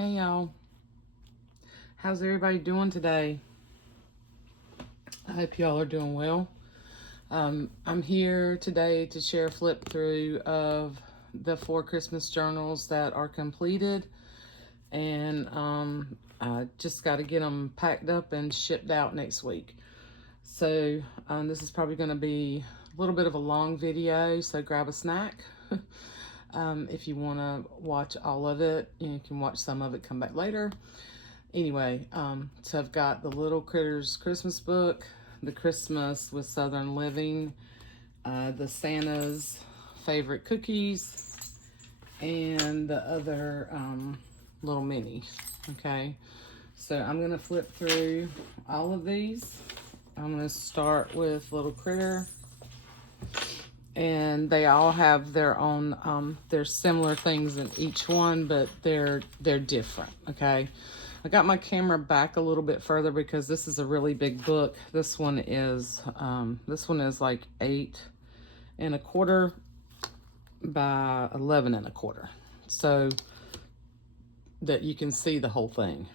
Hey y'all, how's everybody doing today? I hope y'all are doing well. I'm here today to share a flip through of the 4 Christmas journals that are completed, and I just got to get them packed up and shipped out next week. So this is probably going to be a little bit of a long video, so grab a snack. If you want to watch all of it, you can watch some of it, come back later. Anyway, so I've got the Little Critters Christmas book, the Christmas with Southern Living, the Santa's favorite cookies, and the other little minis. Okay, so I'm going to flip through all of these. I'm going to start with Little Critter. And they all have their own, there's similar things in each one, but they're different, okay? I got my camera back a little bit further because this is a really big book. This one is like 8 1/4 by 11 1/4, so that you can see the whole thing.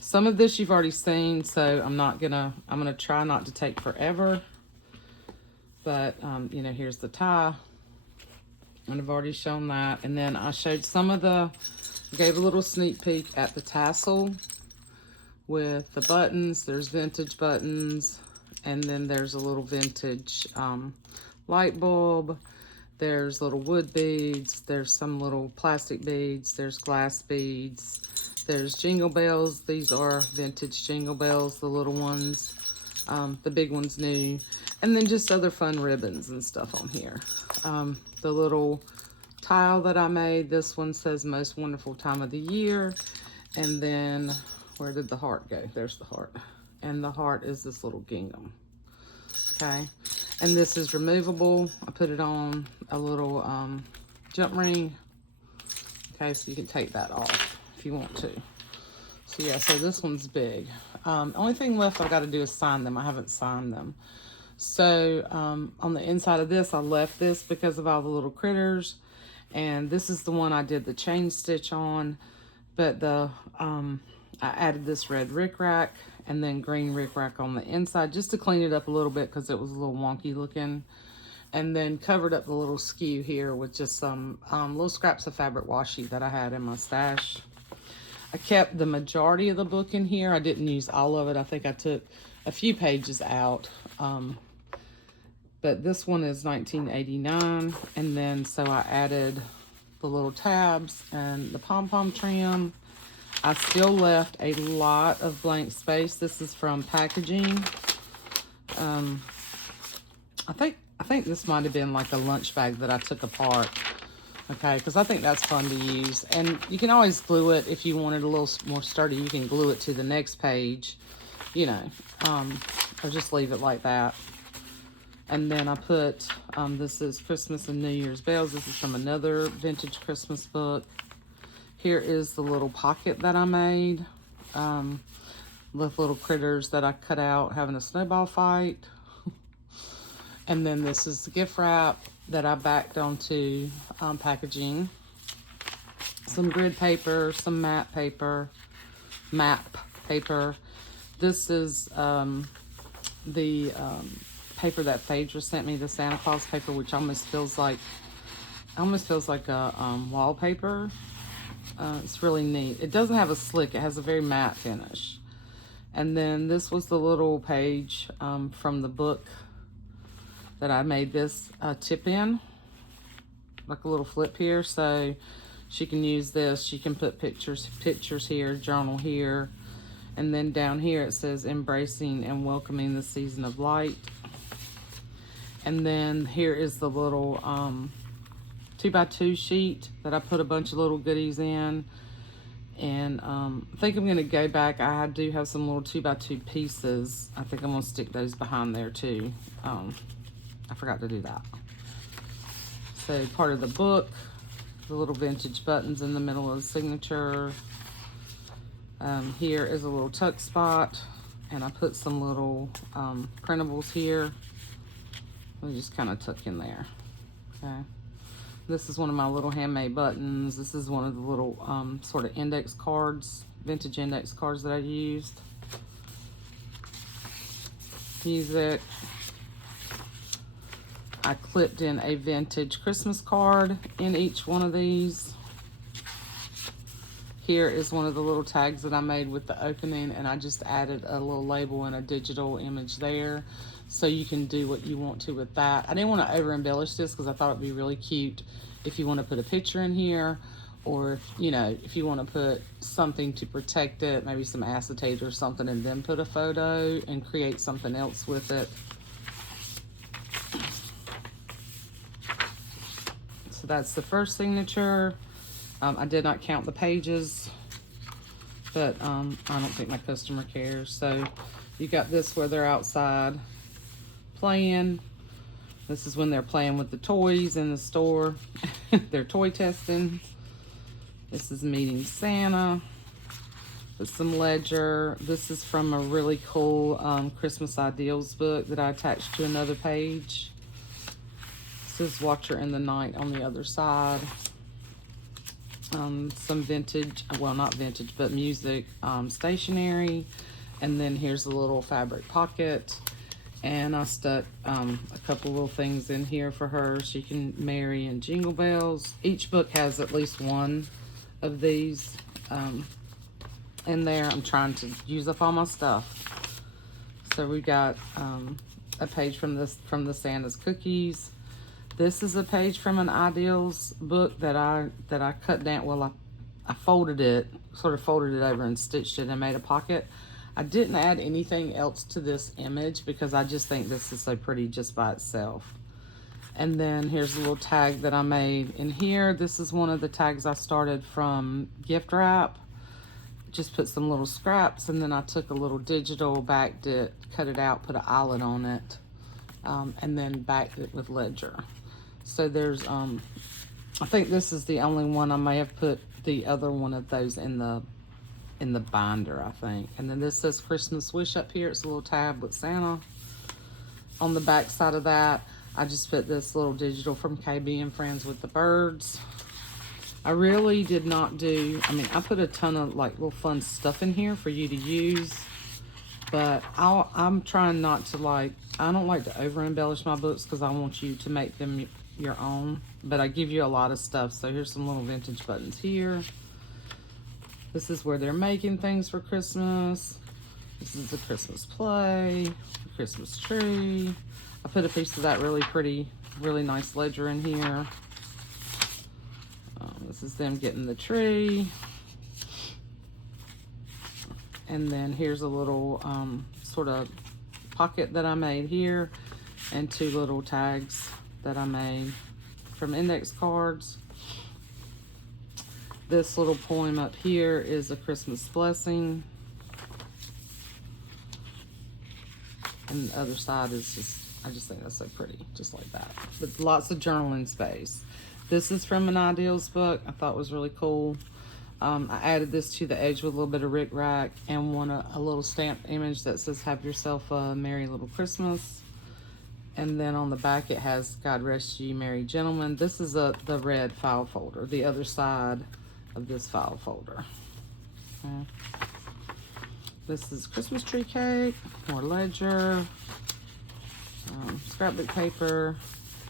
Some of this you've already seen, so I'm gonna try not to take forever. But, you know, here's the tie, and I've already shown that. And then I showed gave a little sneak peek at the tassel with the buttons. There's vintage buttons, and then there's a little vintage light bulb. There's little wood beads. There's some little plastic beads. There's glass beads. There's jingle bells. These are vintage jingle bells, the little ones. The big one's new. And then just other fun ribbons and stuff on here. The little tile that I made, this one says most wonderful time of the year. And then, where did the heart go? There's the heart. And the heart is this little gingham. Okay. And this is removable. I put it on a little jump ring. Okay, so you can take that off if you want to. So yeah, so this one's big. Only thing left I've got to do is sign them. I haven't signed them. So on the inside of this, I left this because of all the little critters. And this is the one I did the chain stitch on. But I added this red rickrack and then green rickrack on the inside just to clean it up a little bit because it was a little wonky looking. And then covered up the little skew here with just some little scraps of fabric washi that I had in my stash. I kept the majority of the book in here. I didn't use all of it. I think I took a few pages out. But this one is 1989. And then so I added the little tabs and the pom-pom trim. I still left a lot of blank space. This is from packaging. I think this might have been like a lunch bag that I took apart. Okay, because I think that's fun to use. And you can always glue it if you want it a little more sturdy. You can glue it to the next page, you know, or just leave it like that. And then I put, this is Christmas and New Year's bells. This is from another vintage Christmas book. Here is the little pocket that I made with little critters that I cut out having a snowball fight. And then this is the gift wrap that I backed onto packaging. Some grid paper, some map paper. This is the paper that Phaedra sent me, the Santa Claus paper, which almost feels like a wallpaper. It's really neat. It doesn't have a slick. It has a very matte finish. And then this was the little page from the book that I made this tip in, like a little flip here, so she can use this. She can put pictures here, journal here, and then down here it says embracing and welcoming the season of light. And then here is the little 2x2 sheet that I put a bunch of little goodies in. And I think I'm gonna go back. I do have some little 2x2 pieces. I think I'm gonna stick those behind there too. I forgot to do that. So part of the book, the little vintage buttons in the middle of the signature. Here is a little tuck spot, and I put some little printables here. We just kind of tuck in there. Okay. This is one of my little handmade buttons. This is one of the little sort of index cards, vintage index cards that I used. Music. I clipped in a vintage Christmas card in each one of these. Here is one of the little tags that I made with the opening, and I just added a little label and a digital image there. So you can do what you want to with that. I didn't want to over embellish this because I thought it'd be really cute if you want to put a picture in here, or if you want to put something to protect it, maybe some acetate or something, and then put a photo and create something else with it. So that's the first signature. I did not count the pages, but I don't think my customer cares. So you got this where they're outside playing. This is when they're playing with the toys in the store. They're toy testing. This is meeting Santa with some ledger. This is from a really cool Christmas Ideals book that I attached to another page. This is Watcher in the Night on the other side. Some vintage, well, not vintage, but music stationery. And then here's a little fabric pocket. And I stuck a couple little things in here for her. She can marry and jingle bells. Each book has at least one of these in there. I'm trying to use up all my stuff. So we got a page from the Santa's Cookies. This is a page from an Ideals book that I cut down. Well, I folded it, sort of folded it over and stitched it and made a pocket. I didn't add anything else to this image because I just think this is so pretty just by itself. And then here's a little tag that I made in here. This is one of the tags I started from gift wrap. Just put some little scraps, and then I took a little digital, backed it, cut it out, put an eyelet on it, and then backed it with ledger. So there's, I think this is the only one. I may have put the other one of those in the binder, I think. And then this says Christmas Wish up here. It's a little tab with Santa. On the back side of that, I just put this little digital from KB and Friends with the birds. I really did not do, I put a ton of like little fun stuff in here for you to use, but I'm trying not to I don't like to over embellish my books because I want you to make them your own, but I give you a lot of stuff. So here's some little vintage buttons here. This is where they're making things for Christmas. This is the Christmas play, the Christmas tree. I put a piece of that really pretty, really nice ledger in here. This is them getting the tree. And then here's a little sort of pocket that I made here, and two little tags that I made from index cards. This little poem up here is a Christmas blessing. And the other side is just, I just think that's so pretty, just like that. But lots of journaling space. This is from an Ideals book. I thought was really cool. I added this to the edge with a little bit of rickrack and a little stamped image that says, "Have yourself a Merry Little Christmas." And then on the back it has, "God rest you, merry gentlemen." This is the red file folder, the other side of this file folder. Okay. This is Christmas tree cake, more ledger, scrapbook paper,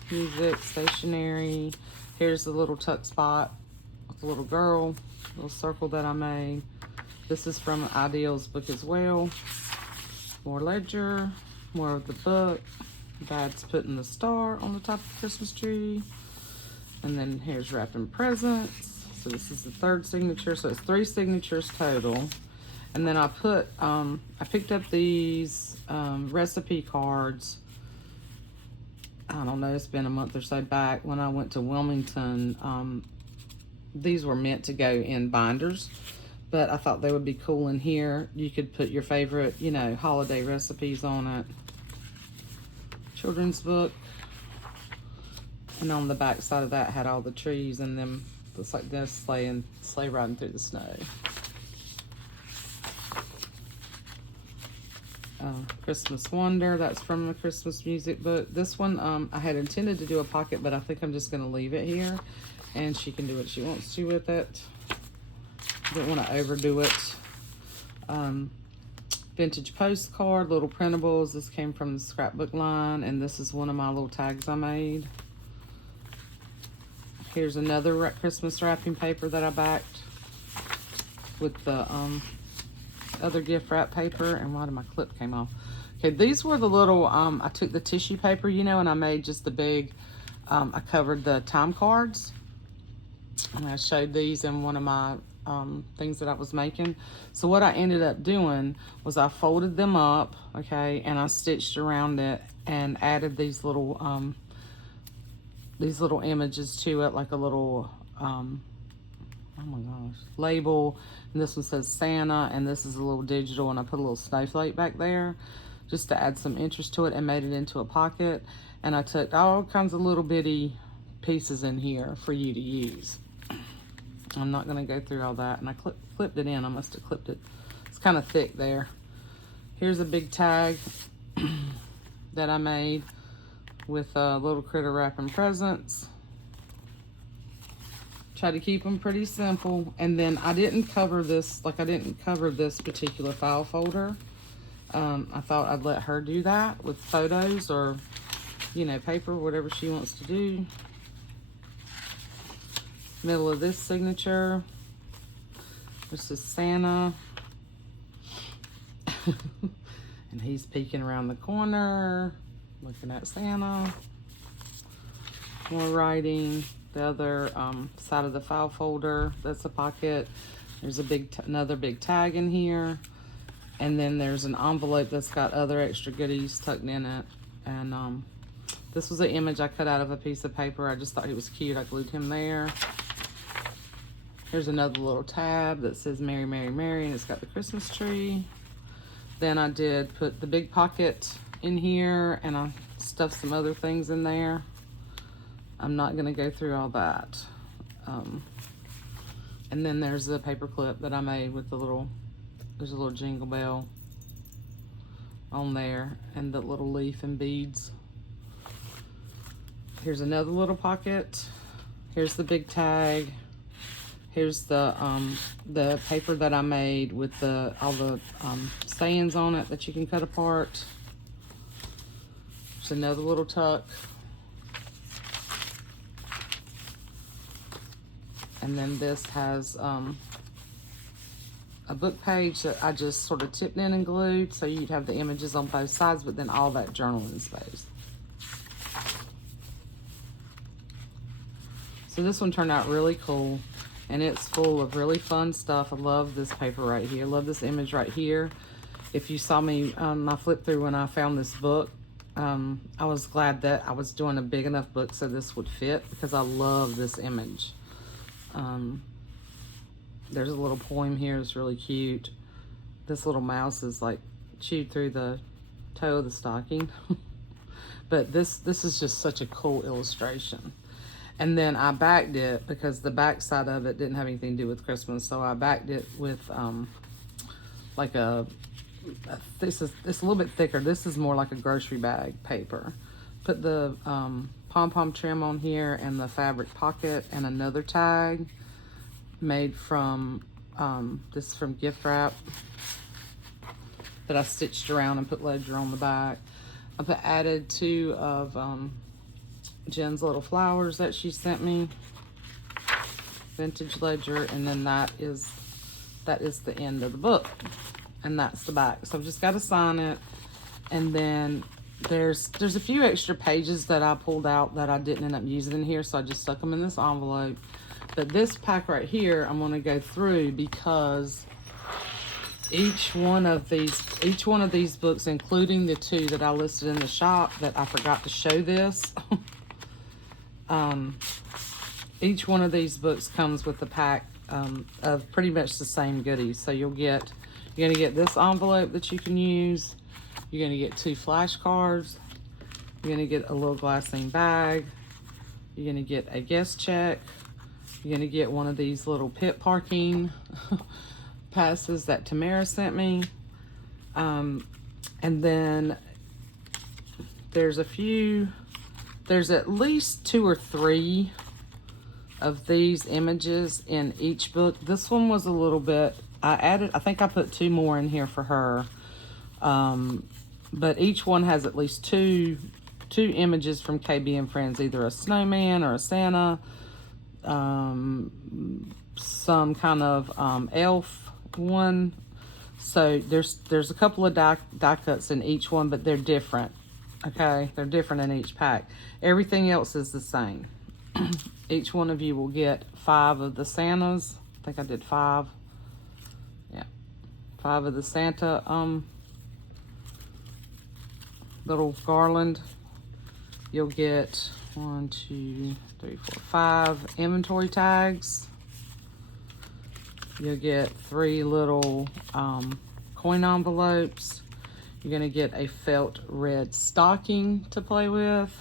music, stationery. Here's the little tuck spot with the little girl, little circle that I made. This is from an Ideals book as well. More ledger, more of the book. Dad's putting the star on the top of the Christmas tree. And then here's wrapping presents. So this is the third signature. So it's 3 signatures total. And then I picked up these recipe cards. I don't know, it's been a month or so back when I went to Wilmington. These were meant to go in binders, but I thought they would be cool in here. You could put your favorite, holiday recipes on it. Children's book. And on the back side of that had all the trees and them, looks like this sleigh riding through the snow. Christmas Wonder. That's from the Christmas music book. This one, I had intended to do a pocket, but I think I'm just going to leave it here. And she can do what she wants to with it. Don't want to overdo it. Vintage postcard, little printables. This came from the scrapbook line, and this is one of my little tags I made. Here's another Christmas wrapping paper that I backed with the other gift wrap paper. And why did my clip came off? Okay, these were the little, I took the tissue paper, you know, and I made just the big, I covered the time cards. And I showed these in one of my things that I was making. So what I ended up doing was I folded them up, okay, and I stitched around it and added these little images to it, like a little oh my gosh, label. And this one says Santa, and this is a little digital, and I put a little snowflake back there just to add some interest to it, and made it into a pocket. And I took all kinds of little bitty pieces in here for you to use. I'm not going to go through all that. And I clipped it in. I must have clipped it. It's kind of thick there. Here's a big tag that I made with a little critter wrapping presents. Try to keep them pretty simple. And then I didn't cover this, like I didn't cover this particular file folder. I thought I'd let her do that with photos or, you know, paper, whatever she wants to do. Middle of this signature, this is Santa. And he's peeking around the corner, looking at Santa. More writing. The other side of the file folder, that's a pocket. There's a another big tag in here. And then there's an envelope that's got other extra goodies tucked in it. And this was an image I cut out of a piece of paper. I just thought he was cute. I glued him there. Here's another little tab that says Merry, Merry, Merry, and it's got the Christmas tree. Then I did put the big pocket in here, and I stuffed some other things in there. I'm not gonna go through all that. And then there's the paper clip that I made with the little, there's a little jingle bell on there, and the little leaf and beads. Here's another little pocket. Here's the big tag. Here's the paper that I made with all the sayings on it that you can cut apart. There's another little tuck. And then this has a book page that I just sort of tipped in and glued, so you'd have the images on both sides, but then all that journaling space. So this one turned out really cool. And it's full of really fun stuff. I love this paper right here. I love this image right here. If you saw me, I flipped through when I found this book. I was glad that I was doing a big enough book so this would fit, because I love this image. There's a little poem here. It's really cute. This little mouse is like chewed through the toe of the stocking. But this is just such a cool illustration. And then I backed it because the back side of it didn't have anything to do with Christmas. So I backed it with like it's a little bit thicker. This is more like a grocery bag paper. Put the pom-pom trim on here and the fabric pocket and another tag made from, this is from gift wrap that I stitched around and put ledger on the back. I added 2 of Jen's little flowers that she sent me, vintage ledger, and then that is the end of the book, and that's the back. So I've just got to sign it, and then there's a few extra pages that I pulled out that I didn't end up using in here, so I just stuck them in this envelope. But this pack right here I'm going to go through, because each one of these books, including the 2 that I listed in the shop that I forgot to show this, each one of these books comes with a pack of pretty much the same goodies. So you're gonna get this envelope that you can use. You're gonna get 2 flashcards. You're gonna get a little glassine bag. You're gonna get a guest check. You're gonna get one of these little pit parking passes that Tamara sent me. And then there's at least 2 or 3 of these images in each book. This one was a little bit, I think I put 2 more in here for her. But each one has at least two images from KB and Friends, either a snowman or a Santa, some kind of elf one. So there's a couple of die cuts in each one, but they're different. Okay, they're different in each pack. Everything else is the same. Each one of you will get 5 of the Santas. I think I did 5. Yeah, 5 of the Santa little garland. You'll get 1, 2, 3, 4, 5 inventory tags. You'll get 3 little coin envelopes. You're gonna get a felt red stocking to play with.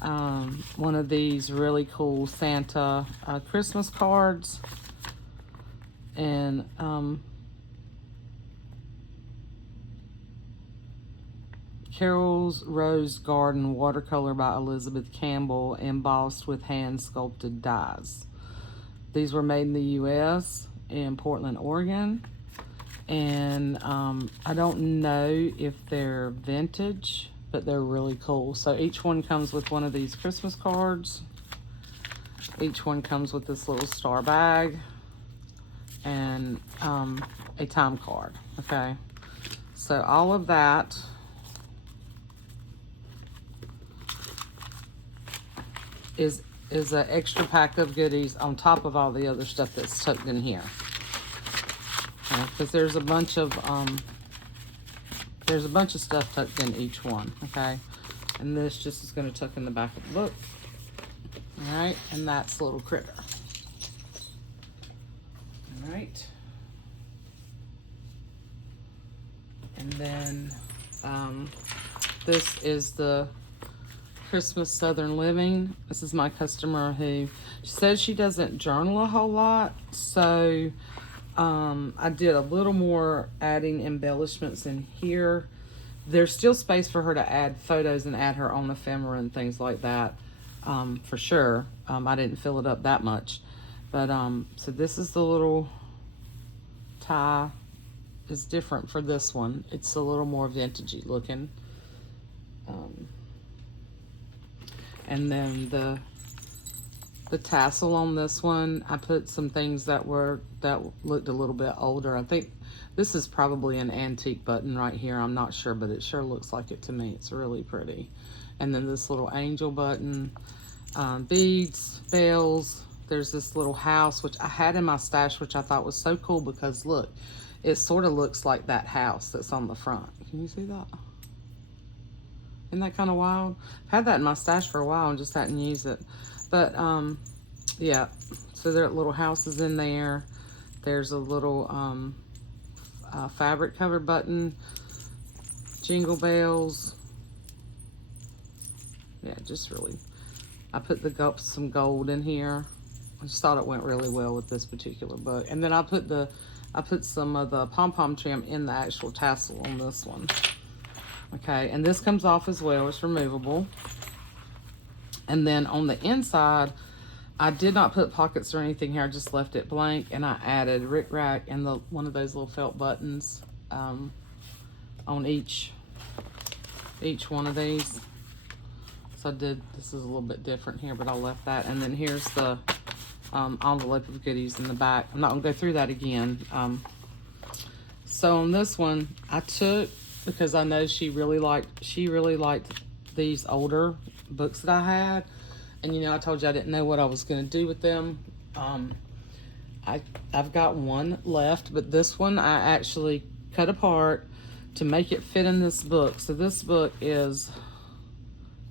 One of these really cool Santa Christmas cards. And Carol's Rose Garden watercolor by Elizabeth Campbell, embossed with hand-sculpted dies. These were made in the U.S. in Portland, Oregon. And I don't know if they're vintage, but they're really cool. So each one comes with one of these Christmas cards. Each one comes with this little star bag and a time card, okay? So all of that is an extra pack of goodies on top of all the other stuff that's tucked in here. Because there's a bunch of stuff tucked in each one, okay? And this just is going to tuck in the back of the book. All right, and that's Little Critter. All right. And then this is the Christmas Southern Living. This is my customer who says she doesn't journal a whole lot, so I did a little more adding embellishments in here. There's still space for her to add photos and add her own ephemera and things like that, for sure. I didn't fill it up that much, but so this is the little tie. Is different for this one. It's a little more vintagey looking. And then the tassel on this one, I put some things that looked a little bit older. I think this is probably an antique button right here. I'm not sure, but it sure looks like it to me. It's really pretty. And then this little angel button, beads, bells. There's this little house, which I had in my stash, which I thought was so cool because look, it sort of looks like that house that's on the front. Can you see that? Isn't that kind of wild? I've had that in my stash for a while and just hadn't used it. But, yeah. So there are little houses in there. There's a little fabric cover button. Jingle bells. Yeah, just really. I put some gold in here. I just thought it went really well with this particular book. And then I put some of the pom-pom trim in the actual tassel on this one. Okay, and this comes off as well. It's removable. And then on the inside, I did not put pockets or anything here. I just left it blank, and I added Rick Rack and one of those little felt buttons on each one of these. So this is a little bit different here, but I left that. And then here's the envelope of goodies in the back. I'm not gonna go through that again. So on this one, I took, because I know she really liked these older books that I had, and you know, I told you I didn't know what I was gonna do with them. I've got one left, but this one I actually cut apart to make it fit in this book. So this book is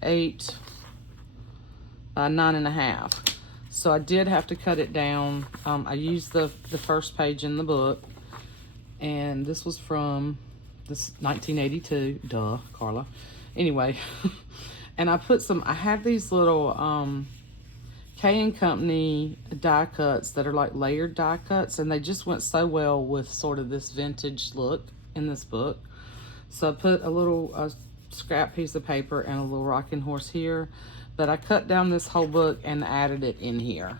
8 by 9.5. So I did have to cut it down. I used the first page in the book, and this was from this 1982. Duh, Carla. Anyway, and I had these little K & Company die cuts that are like layered die cuts, and they just went so well with sort of this vintage look in this book. So I put a little scrap piece of paper and a little rocking horse here, but I cut down this whole book and added it in here.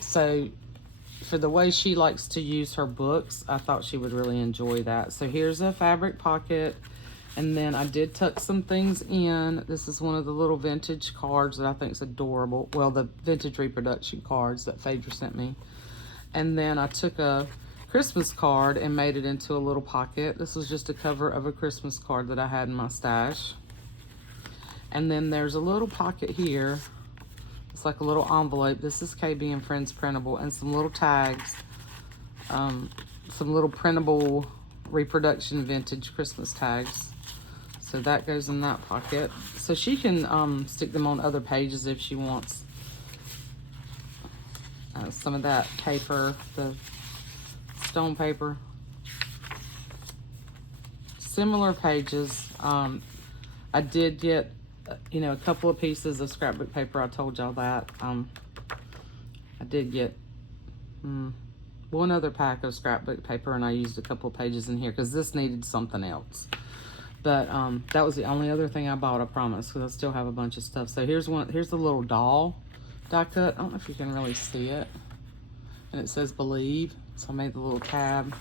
So for the way she likes to use her books, I thought she would really enjoy that. So here's a fabric pocket, and then I did tuck some things in. This is one of the little vintage cards that I think is adorable. Well, the vintage reproduction cards that Phaedra sent me. And then I took a Christmas card and made it into a little pocket. This was just a cover of a Christmas card that I had in my stash. And then there's a little pocket here. It's like a little envelope. This is KB and Friends printable, and some little tags, some little printable reproduction vintage Christmas tags. So that goes in that pocket. So she can stick them on other pages if she wants. Some of that paper, the stone paper. Similar pages. I did get, you know, a couple of pieces of scrapbook paper. I told y'all that. I did get one other pack of scrapbook paper, and I used a couple of pages in here because this needed something else. But that was the only other thing I bought, I promise, because I still have a bunch of stuff. So here's the little doll die cut. I don't know if you can really see it. And it says Believe. So I made the little tab.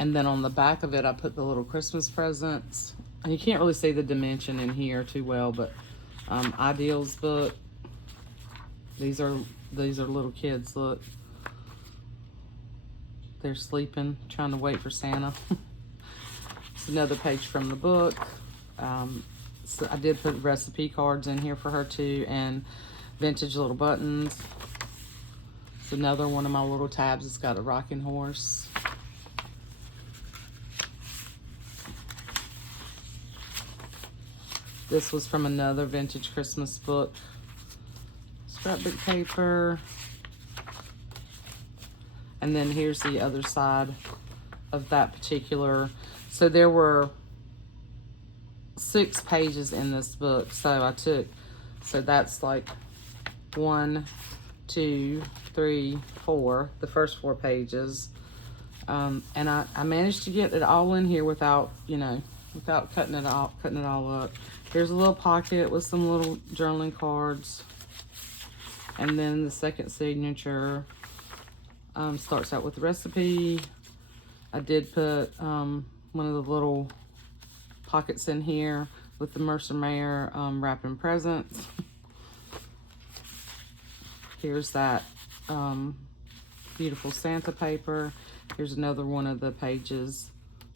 And then on the back of it, I put the little Christmas presents. And you can't really see the dimension in here too well, but Ideal's book. These are little kids, look. They're sleeping, trying to wait for Santa. It's another page from the book. So I did put recipe cards in here for her too, and vintage little buttons. It's another one of my little tabs. It's got a rocking horse. This was from another vintage Christmas book. Scrapbook paper. And then here's the other side of that particular. So there were 6 pages in this book. So that's like 1, 2, 3, 4, the first 4 pages. And I managed to get it all in here without, without cutting it all up. Here's a little pocket with some little journaling cards. And then the second signature starts out with the recipe. I did put one of the little pockets in here with the Mercer Mayer wrapping presents. Here's that beautiful Santa paper. Here's another one of the pages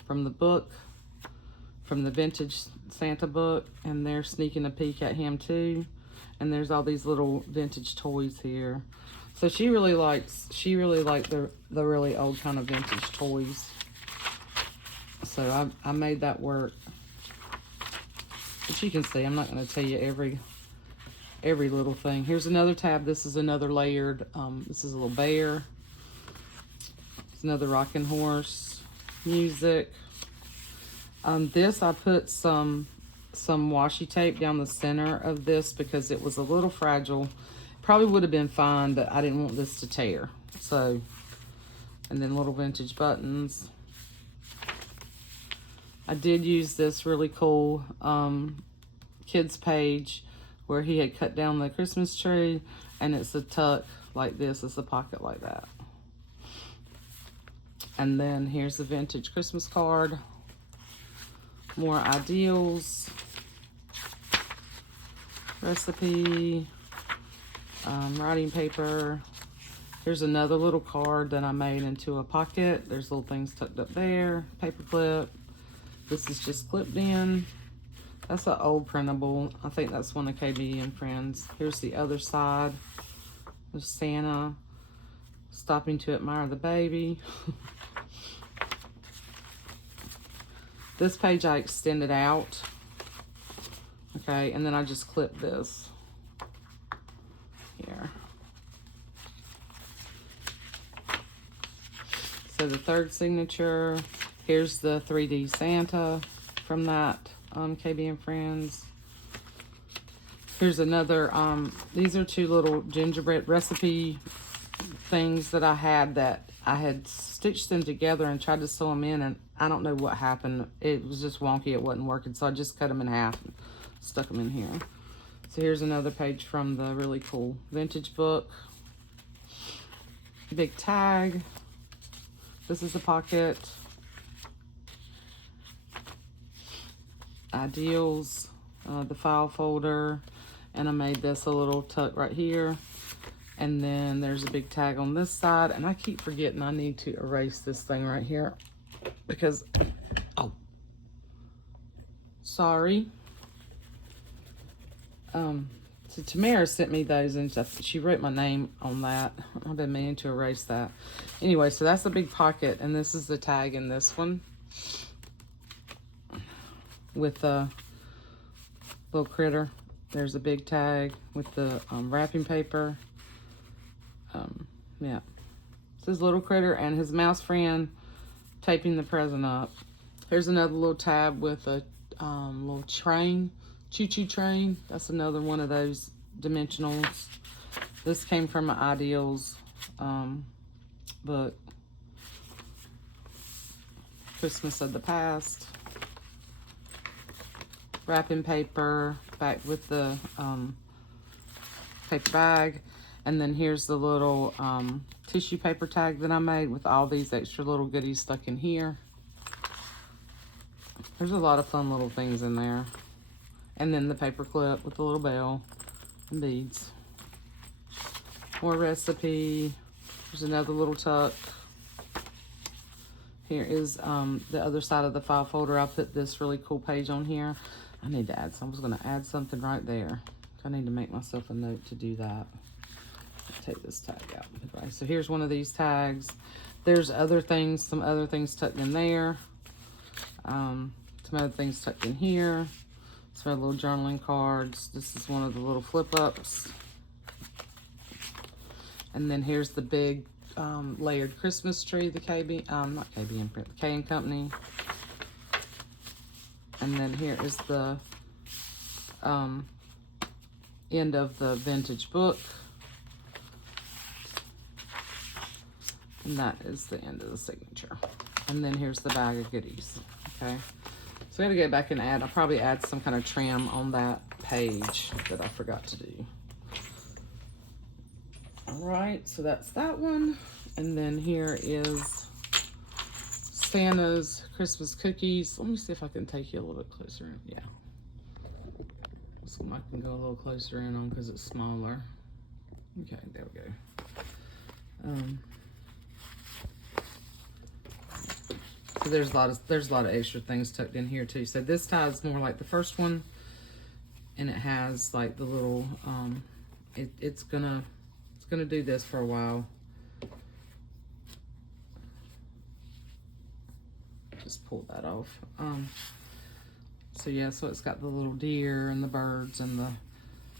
from the book, from the vintage Santa book, and they're sneaking a peek at him too. And there's all these little vintage toys here. So she really liked the really old kind of vintage toys. So I made that work. But you can see, I'm not going to tell you every little thing. Here's another tab. This is another layered, this is a little bear. It's another rocking horse. Music. This, I put some washi tape down the center of this because it was a little fragile. Probably would have been fine, but I didn't want this to tear. So, and then little vintage buttons. I did use this really cool kids page where he had cut down the Christmas tree, and it's a tuck like this. It's a pocket like that. And then here's the vintage Christmas card. More ideals. Recipe. Writing paper. Here's another little card that I made into a pocket. There's little things tucked up there. Paper clip. This is just clipped in. That's an old printable. I think that's one of KB and Friends. Here's the other side. There's Santa stopping to admire the baby. This page I extended out. Okay, and then I just clipped this here. So the third signature, here's the 3D Santa from that KB and Friends. Here's another, these are 2 little gingerbread recipe things that I had that I had stitched them together and tried to sew them in, and I don't know what happened. It was just wonky. It wasn't working, so I just cut them in half and stuck them in here. So here's another page from the really cool vintage book. Big tag. This is a pocket. Ideals, the file folder, and I made this a little tuck right here. And then there's a big tag on this side, and I keep forgetting I need to erase this thing right here because, oh, sorry. So Tamara sent me those, and she wrote my name on that. I've been meaning to erase that. Anyway, so that's the big pocket, and this is the tag in this one with a little critter. There's a big tag with the wrapping paper. Yeah, it's his little critter and his mouse friend taping the present up. Here's another little tab with a little train, choo-choo train. That's another one of those dimensionals. This came from my Ideals book, Christmas of the Past. Wrapping paper, back with the paper bag. And then here's the little tissue paper tag that I made with all these extra little goodies stuck in here. There's a lot of fun little things in there. And then the paper clip with the little bell and beads. More recipe. There's another little tuck. Here is the other side of the file folder. I put this really cool page on here. I need to add some. I was going to add something right there. I need to make myself a note to do that. Take this tag out. Okay, so here's one of these tags. There's other things, some other things tucked in there. Some other things tucked in here. Some other little journaling cards. This is one of the little flip-ups. And then here's the big layered Christmas tree, the KB, not KB print, the K and Company. And then here is the end of the vintage book. And that is the end of the signature. And then here's the bag of goodies, okay? So I gotta go back and I'll probably add some kind of trim on that page that I forgot to do. All right, so that's that one. And then here is Santa's Christmas cookies. Let me see if I can take you a little bit closer in. Yeah. So I can go a little closer in on because it's smaller. Okay, there we go. So there's a lot of extra things tucked in here too. So this tie is more like the first one, and it has like the little it's gonna do this for a while. Just pull that off. So yeah, so it's got the little deer and the birds and the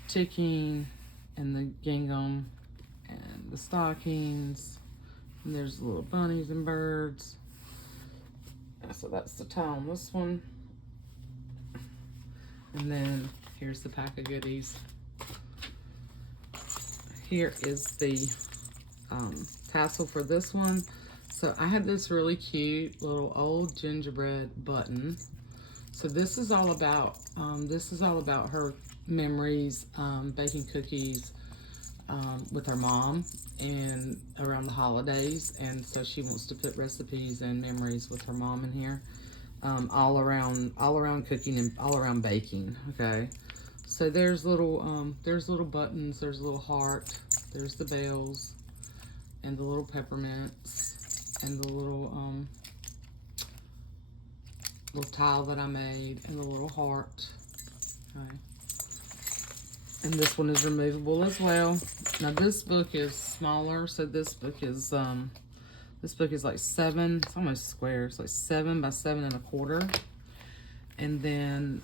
ticking and the gingham and the stockings, and there's little bunnies and birds. So that's the tie on this one. And then here's the pack of goodies. Here is the tassel for this one. So I had this really cute little old gingerbread button. So this is all about her memories, baking cookies with her mom and around the holidays. And so she wants to put recipes and memories with her mom in here, all around cooking and all around baking. Okay, so there's little buttons, there's a little heart, there's the bells and the little peppermints and the little tile that I made and the little heart. Okay. And this one is removable as well. Now this book is smaller, so this book is like 7, it's almost square, it's like 7 by 7 1/4. And then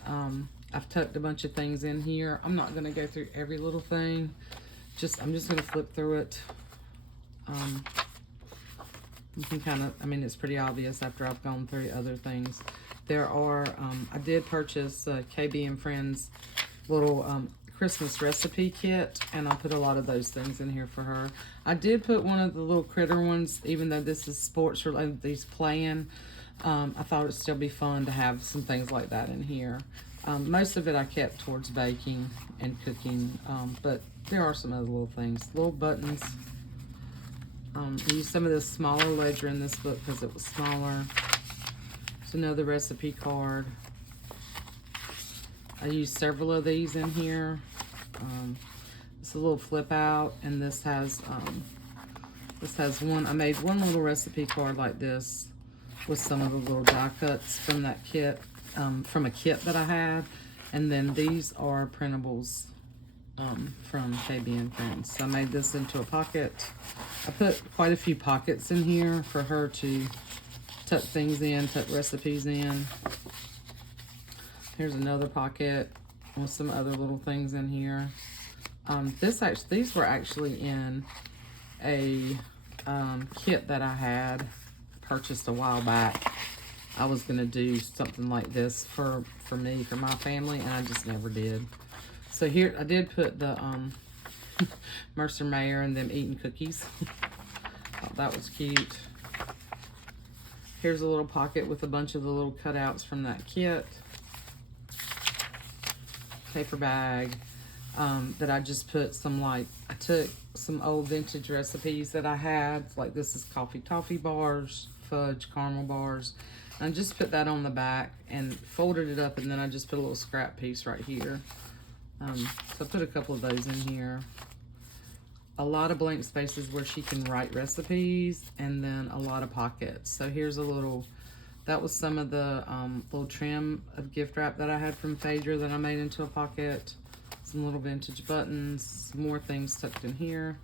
I've tucked a bunch of things in here. I'm not gonna go through every little thing. I'm just gonna flip through it. You can kind of, I mean, it's pretty obvious after I've gone through other things. There are, I did purchase KB and Friends little Christmas recipe kit, and I put a lot of those things in here for her. I did put one of the little critter ones, even though this is sports related, these playing. I thought it'd still be fun to have some things like that in here. Most of it I kept towards baking and cooking, but there are some other little things. Little buttons. I used some of this smaller ledger in this book because it was smaller. It's another recipe card. I used several of these in here. It's a little flip out, and this has one. I made one little recipe card like this with some of the little die cuts from that kit, from a kit that I had, and then these are printables from KB and Friends. So I made this into a pocket. I put quite a few pockets in here for her to tuck things in, tuck recipes in. Here's another pocket with some other little things in here. These were actually in a kit that I had purchased a while back. I was gonna do something like this for me, for my family, and I just never did. So here, I did put the Mercer Mayer and them eating cookies. Thought that was cute. Here's a little pocket with a bunch of the little cutouts from that kit. Paper bag that I just put some, like, I took some old vintage recipes that I had. Like, this is coffee toffee bars, fudge caramel bars. And I just put that on the back and folded it up, and then I just put a little scrap piece right here. So I put a couple of those in here. A lot of blank spaces where she can write recipes, and then a lot of pockets. So here's a little, that was some of the little trim of gift wrap that I had from Phaedra that I made into a pocket. Some little vintage buttons, some more things tucked in here.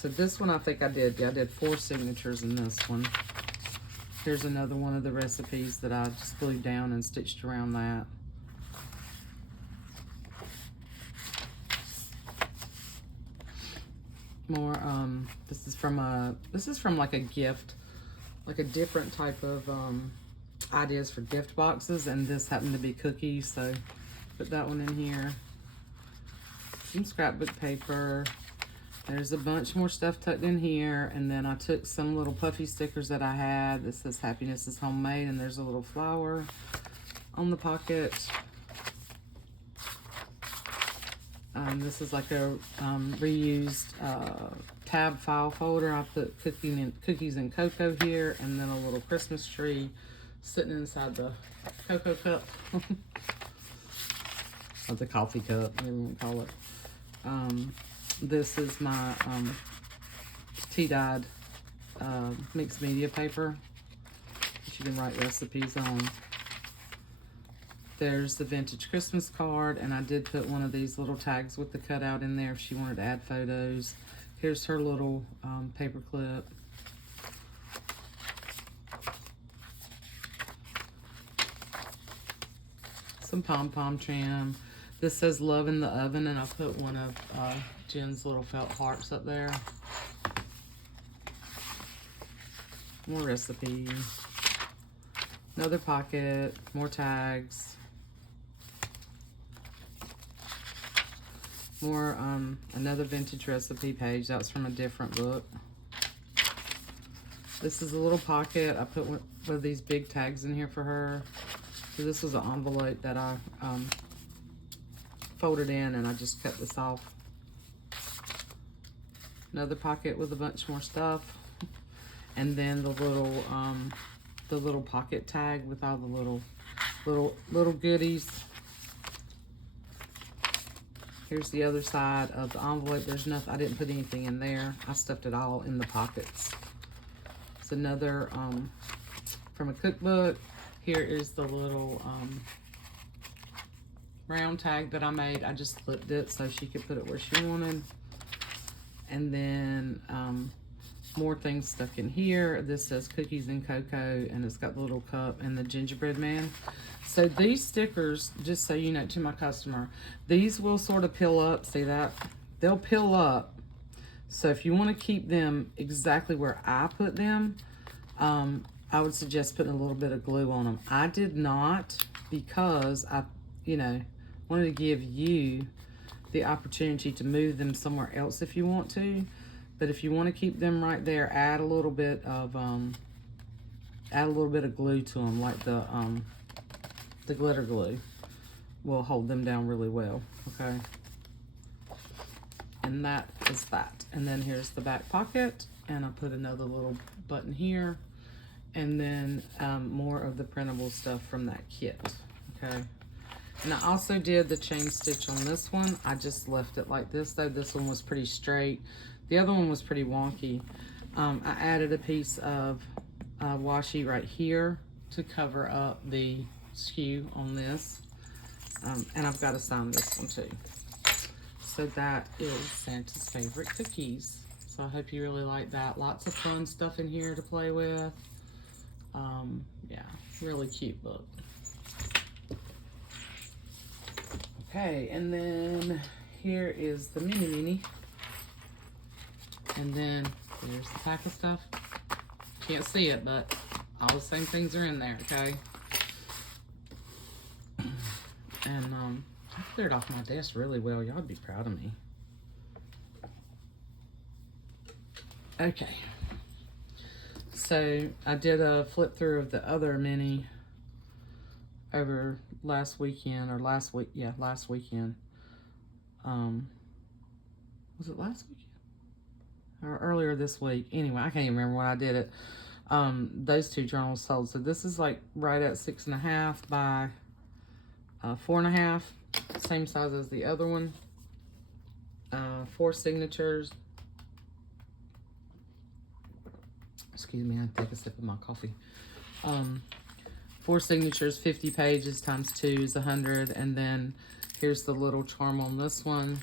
So this one I think I did 4 signatures in this one. Here's another one of the recipes that I just glued down and stitched around that. More, this is from like a gift, like a different type of ideas for gift boxes, and this happened to be cookies, so put that one in here. Some scrapbook paper. There's a bunch more stuff tucked in here, and then I took some little puffy stickers that I had. This says happiness is homemade, and there's a little flower on the pocket. This is like a reused tab file folder. I put cookies and cocoa here, and then a little Christmas tree sitting inside the cocoa cup. Or the coffee cup, whatever you want to call it. This is my tea-dyed mixed media paper that you can write recipes on. There's the vintage Christmas card, and I did put one of these little tags with the cutout in there if she wanted to add photos. Here's her little paper clip. Some pom-pom trim. This says love in the oven, and I put one of Jen's little felt hearts up there. More recipes. Another pocket. More tags. More, another vintage recipe page. That was from a different book. This is a little pocket. I put one of these big tags in here for her. So this was an envelope that I folded in, and I just cut this off. Another pocket with a bunch more stuff. And then the little pocket tag with all the little goodies. Here's the other side of the envelope. There's nothing, I didn't put anything in there. I stuffed it all in the pockets. It's another from a cookbook. Here is the little round tag that I made. I just flipped it so she could put it where she wanted. And then more things stuck in here. This says cookies and cocoa, and it's got the little cup and the gingerbread man. So these stickers, just so you know, to my customer, these will sort of peel up. See that? They'll peel up. So if you want to keep them exactly where I put them, I would suggest putting a little bit of glue on them. I did not, because I wanted to give you the opportunity to move them somewhere else if you want to. But if you want to keep them right there, add a little bit of glue to them, like the glitter glue will hold them down really well. Okay. And that is that. And then here's the back pocket, and I put another little button here, and then more of the printable stuff from that kit. Okay. And I also did the chain stitch on this one. I just left it like this, though. This one was pretty straight. The other one was pretty wonky. I added a piece of washi right here to cover up the skew on this. And I've got to sign this one too. So that is Santa's favorite cookies. So I hope you really like that. Lots of fun stuff in here to play with. Yeah, really cute book. Okay, and then here is the mini. And then there's the pack of stuff. Can't see it, but all the same things are in there, okay? And I cleared off my desk really well. Y'all would be proud of me. Okay. So I did a flip through of the other mini over last weekend, or last week, yeah, last weekend. Was it last weekend? Or earlier this week? Anyway, I can't even remember when I did it. Those two journals sold. So this is like right at 6.5 by 4.5, same size as the other one. 4 signatures. Excuse me, I take a sip of my coffee. 4 signatures, 50 pages times 2 is 100. And then here's the little charm on this one.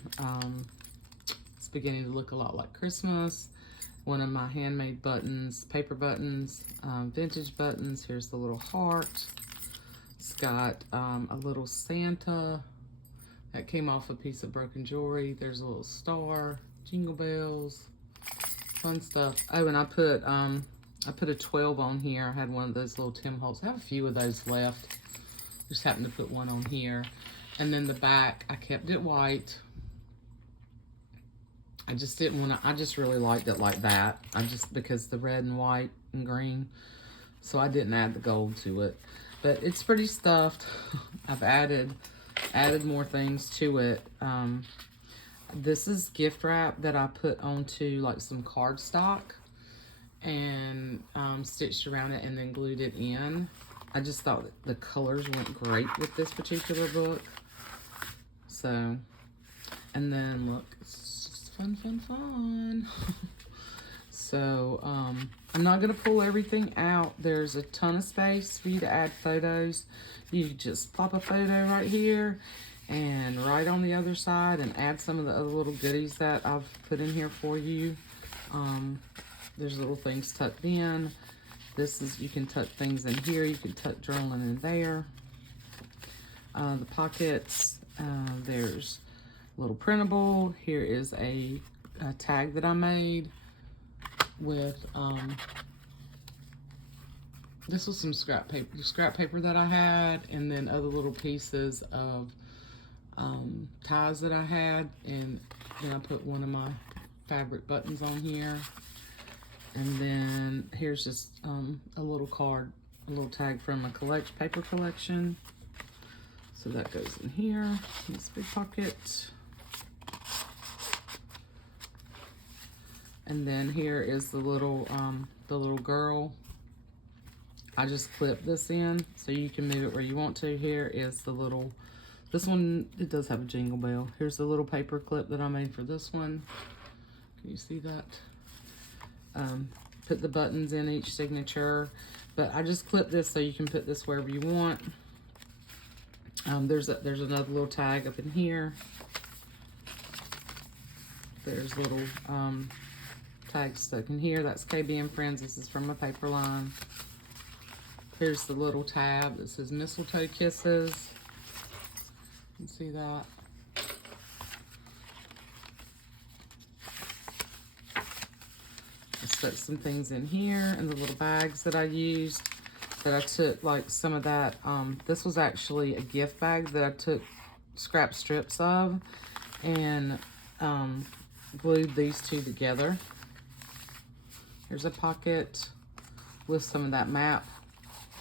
It's beginning to look a lot like Christmas. One of my handmade buttons, paper buttons, vintage buttons. Here's the little heart. It's got a little Santa that came off a piece of broken jewelry. There's a little star, jingle bells, fun stuff. Oh, and I put a 12 on here. I had one of those little Tim Holtz. I have a few of those left. Just happened to put one on here. And then the back, I kept it white. I just didn't want to, I just really liked it like that. Because the red and white and green. So I didn't add the gold to it. But it's pretty stuffed. I've added more things to it. This is gift wrap that I put onto like some cardstock and stitched around it and then glued it in. I just thought that the colors went great with this particular book. So, and then look, it's just fun. So, I'm not going to pull everything out. There's a ton of space for you to add photos. You just pop a photo right here and right on the other side and add some of the other little goodies that I've put in here for you. There's little things tucked in. This is, you can tuck things in here. You can tuck journaling in there. The pockets, there's a little printable. Here is a tag that I made with, this was some scrap paper that I had, and then other little pieces of ties that I had, and then I put one of my fabric buttons on here. And then here's just a little card, a little tag from a paper collection. So that goes in here, in this big pocket. And then here is the little girl. I just clipped this in so you can move it where you want to. Here is the little, this one, it does have a jingle bell. Here's the little paper clip that I made for this one. Can you see that? Put the buttons in each signature, but I just clipped this so you can put this wherever you want. There's another little tag up in here. There's little tags stuck in here. That's KB and Friends. This is from a paper line. Here's the little tab that says Mistletoe Kisses. You can see that. I stuck some things in here in the little bags that I used. That I took like some of that. This was actually a gift bag that I took scrap strips of, and glued these two together. Here's a pocket with some of that map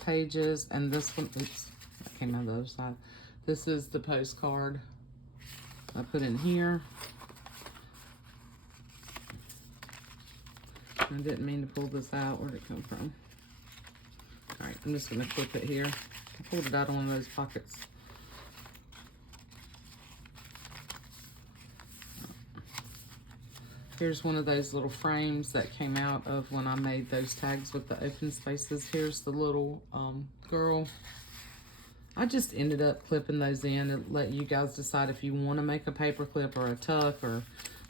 pages, and this one, oops, that came out the other side. This is the postcard I put in here. I didn't mean to pull this out. Where'd it come from? All right, I'm just gonna clip it here. I pulled it out of one of those pockets. Here's one of those little frames that came out of when I made those tags with the open spaces. Here's the little girl. I just ended up clipping those in and let you guys decide if you want to make a paper clip or a tuck or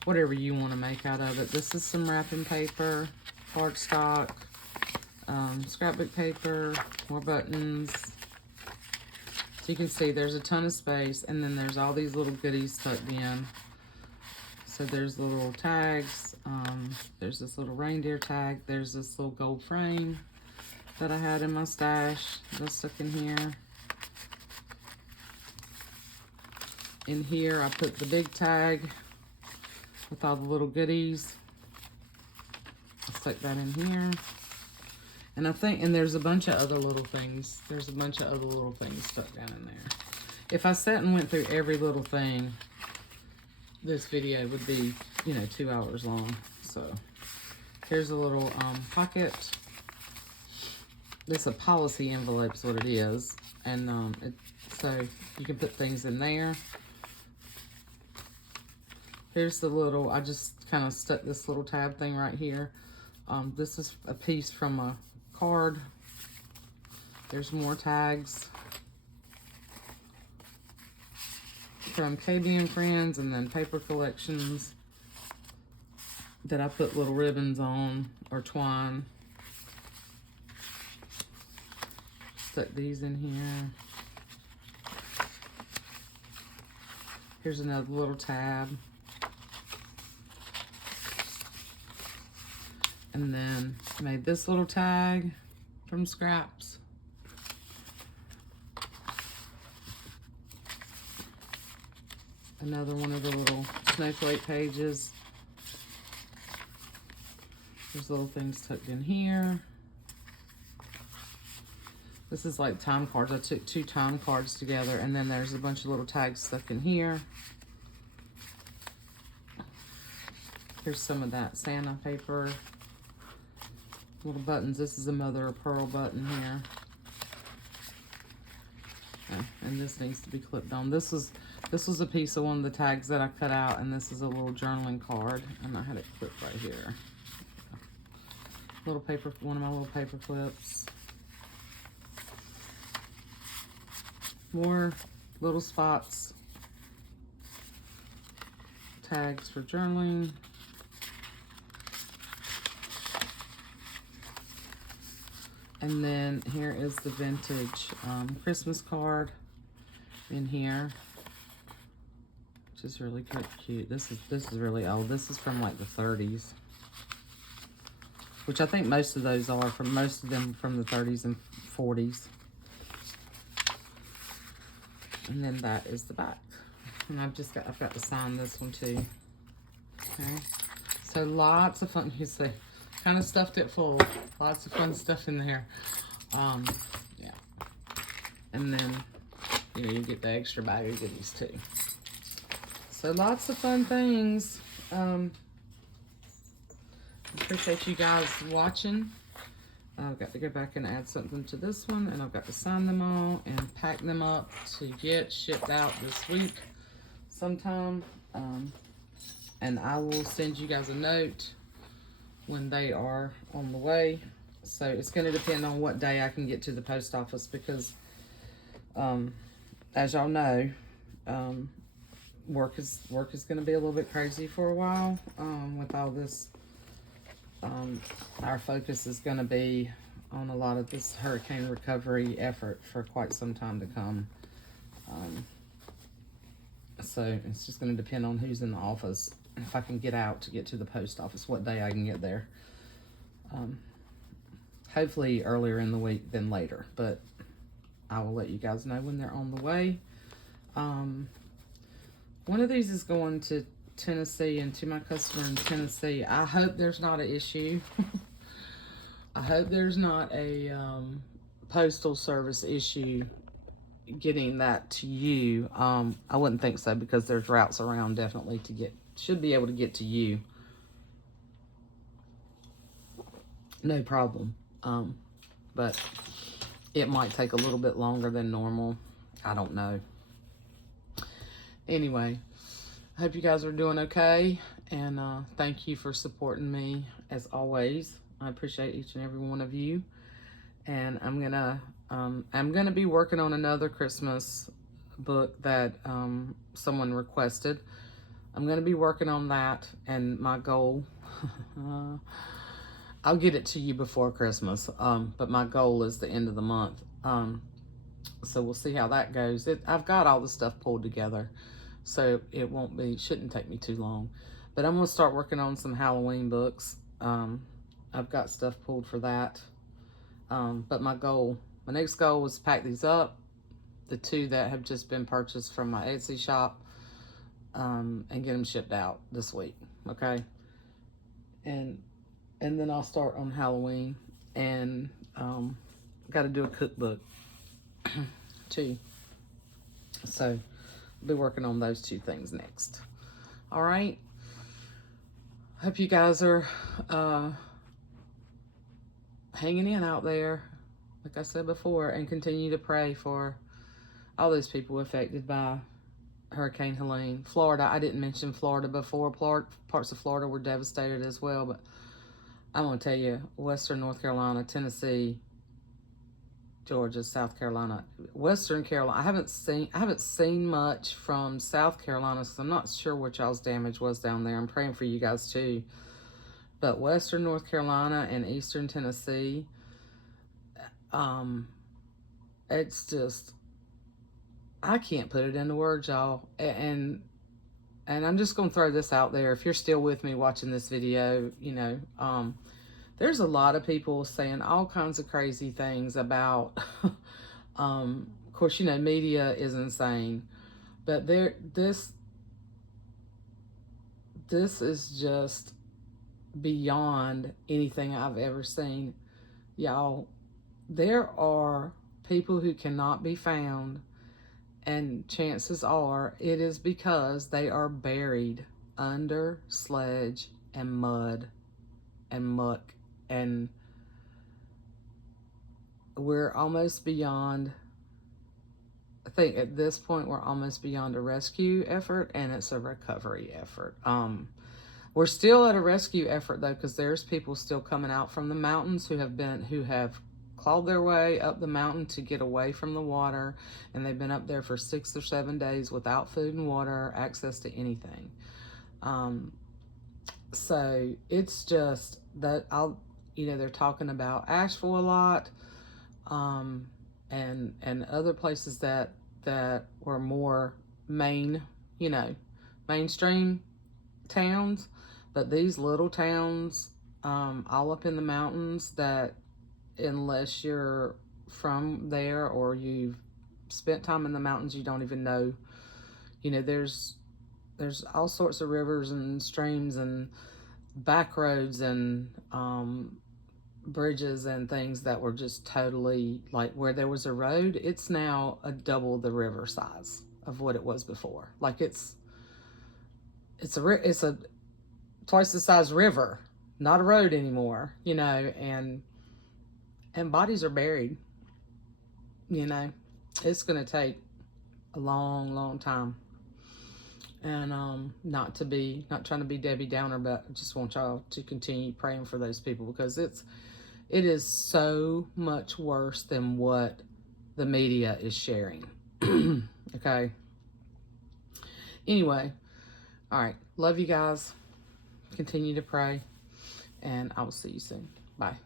whatever you want to make out of it. This is some wrapping paper, cardstock, scrapbook paper, more buttons. So you can see there's a ton of space, and then there's all these little goodies tucked in. So there's the little tags, there's this little reindeer tag, there's this little gold frame that I had in my stash that's stuck in here. In here I put the big tag with all the little goodies. I stuck that in here. And I think, and there's a bunch of other little things. There's a bunch of other little things stuck down in there. If I sat and went through every little thing, this video would be, you know, 2 hours long. So here's a little pocket. This is a policy envelope is what it is. And so you can put things in there. Here's the little, I just kind of stuck this little tab thing right here. This is a piece from a card. There's more tags from KB and Friends, and then paper collections that I put little ribbons on or twine. Stuck these in here. Here's another little tab. And then made this little tag from scraps. Another one of the little snowflake pages. There's little things tucked in here. This is like time cards. I took 2 time cards together, and then there's a bunch of little tags stuck in here. Here's some of that Santa paper. Little buttons. This is a mother of pearl button here. Okay, and this needs to be clipped on. This was a piece of one of the tags that I cut out, and this is a little journaling card, and I had it clipped right here. Little paper, one of my little paper clips. More little spots. Tags for journaling. And then here is the vintage Christmas card in here, which is really cute. This is really old. This is from like the 30s, which I think most of those are from, most of them from the 30s and 40s. And then that is the back. And I've got to sign this one too. Okay. So lots of fun. You see, kind of stuffed it full. Lots of fun stuff in there. Yeah. And then you get the extra bag of goodies too. So lots of fun things. Appreciate you guys watching. I've got to go back and add something to this one, and I've got to sign them all and pack them up to get shipped out this week sometime. And I will send you guys a note when they are on the way. So it's going to depend on what day I can get to the post office, because as y'all know, work is going to be a little bit crazy for a while with all this. Our focus is going to be on a lot of this hurricane recovery effort for quite some time to come. So it's just going to depend on who's in the office. If I can get out to get to the post office, what day I can get there. Hopefully earlier in the week than later, but I will let you guys know when they're on the way. One of these is going to Tennessee and to my customer in Tennessee. I hope there's not an issue. I hope there's not a postal service issue getting that to you. I wouldn't think so because there's routes around definitely to get, should be able to get to you. No problem. But it might take a little bit longer than normal. I don't know. Anyway, I hope you guys are doing okay. And thank you for supporting me as always. I appreciate each and every one of you. And I'm gonna be working on another Christmas book that someone requested. I'm gonna be working on that, and my goal, I'll get it to you before Christmas. But my goal is the end of the month. So we'll see how that goes. I've got all the stuff pulled together, so it shouldn't take me too long. But I'm gonna start working on some Halloween books. I've got stuff pulled for that. But my next goal was to pack these up, the 2 that have just been purchased from my Etsy shop, and get them shipped out this week, okay? And then I'll start on Halloween, and got to do a cookbook too. So I'll be working on those 2 things next. All right. Hope you guys are hanging in out there, like I said before, and continue to pray for all those people affected by Hurricane Helene. Florida, I didn't mention Florida before. Parts of Florida were devastated as well, but I'm going to tell you, Western North Carolina, Tennessee, Georgia, South Carolina, Western Carolina. I haven't seen much from South Carolina, so I'm not sure what y'all's damage was down there. I'm praying for you guys too. But Western North Carolina and Eastern Tennessee, it's just, I can't put it into words, y'all. And I'm just going to throw this out there. If you're still with me watching this video, you know, there's a lot of people saying all kinds of crazy things about, of course, you know, media is insane, but this is just beyond anything I've ever seen. Y'all, there are people who cannot be found, and chances are it is because they are buried under sledge and mud and muck, and we're almost beyond, I think at this point we're almost beyond a rescue effort, and it's a recovery effort. We're still at a rescue effort though, because there's people still coming out from the mountains who have clawed their way up the mountain to get away from the water, and they've been up there for 6 or 7 days without food and water, access to anything. So it's just that they're talking about Asheville a lot, and other places that were more mainstream towns. But these little towns, all up in the mountains, that unless you're from there or you've spent time in the mountains, you don't even know. You know, there's all sorts of rivers and streams and back roads and bridges and things that were just totally, like, where there was a road, it's now a double the river size of what it was before. Like it's a twice the size river, not a road anymore, you know, and bodies are buried, you know. It's going to take a long, long time. And not trying to be Debbie Downer, but I just want y'all to continue praying for those people, because it is so much worse than what the media is sharing. Okay. Anyway, all right. Love you guys. Continue to pray, and I will see you soon. Bye.